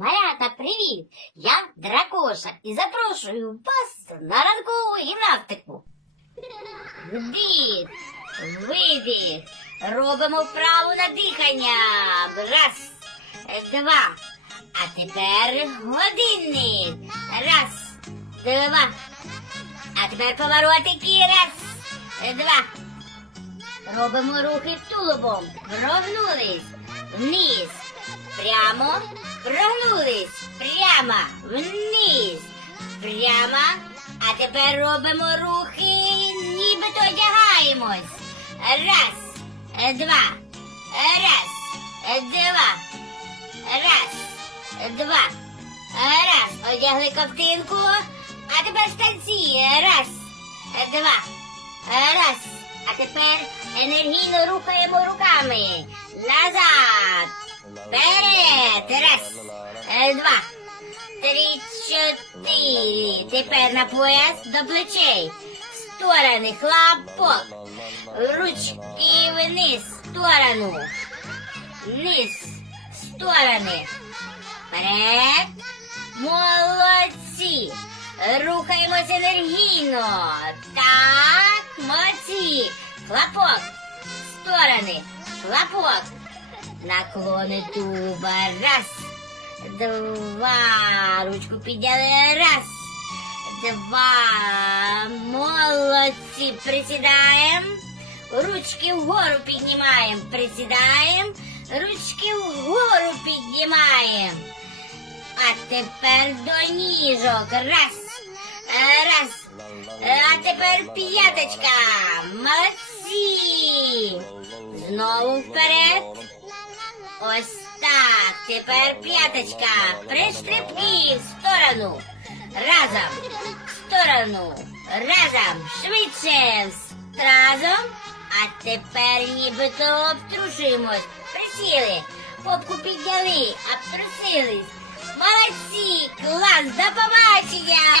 Малята, привіт! Я Дракоша і запрошую вас на ранкову гімнастику. Вдих, видих. Робимо вправу на дихання. Раз, два. А тепер годинник. Раз, два. А тепер поворотики. Раз, два. Робимо рухи тулубом. Прогнулись. Вниз. Прямо. Прогнулись. Прямо. Вниз. Прямо. А тепер робимо рухи, нібито одягаємось. Раз, два. Раз, два. Раз, два. Раз. Одягли ковтинку. А тепер станці. Раз, два. Раз. А тепер енергійно рухаємо руками. Назад. Вперед. Раз. е, Два. Три, чотири. Тепер на пояс до плечей. Сторони. Хлопок. Ручки вниз. Сторону. Вниз. Сторони. Вперед. Молодці. Рухаємось енергійно. Так, молодці. Хлопок. Сторони. Хлопок. Наклони туба. Раз. Два. Ручку підняли. Раз. Два. Молодці. Присідаємо. Ручки вгору піднімаємо. Присідаємо. Ручки вгору піднімаємо. А тепер до ніжок. Раз. Раз. А тепер п'яточка. Молодці. Знову вперед. Ось так. Тепер п'яточка. Пристрибки в сторону. Разом. В сторону. Разом. Швидше. Разом. А тепер нібито обтрушуємось. Присіли. Попку підняли. Обтрусились. Молодці. Клас. До побачення.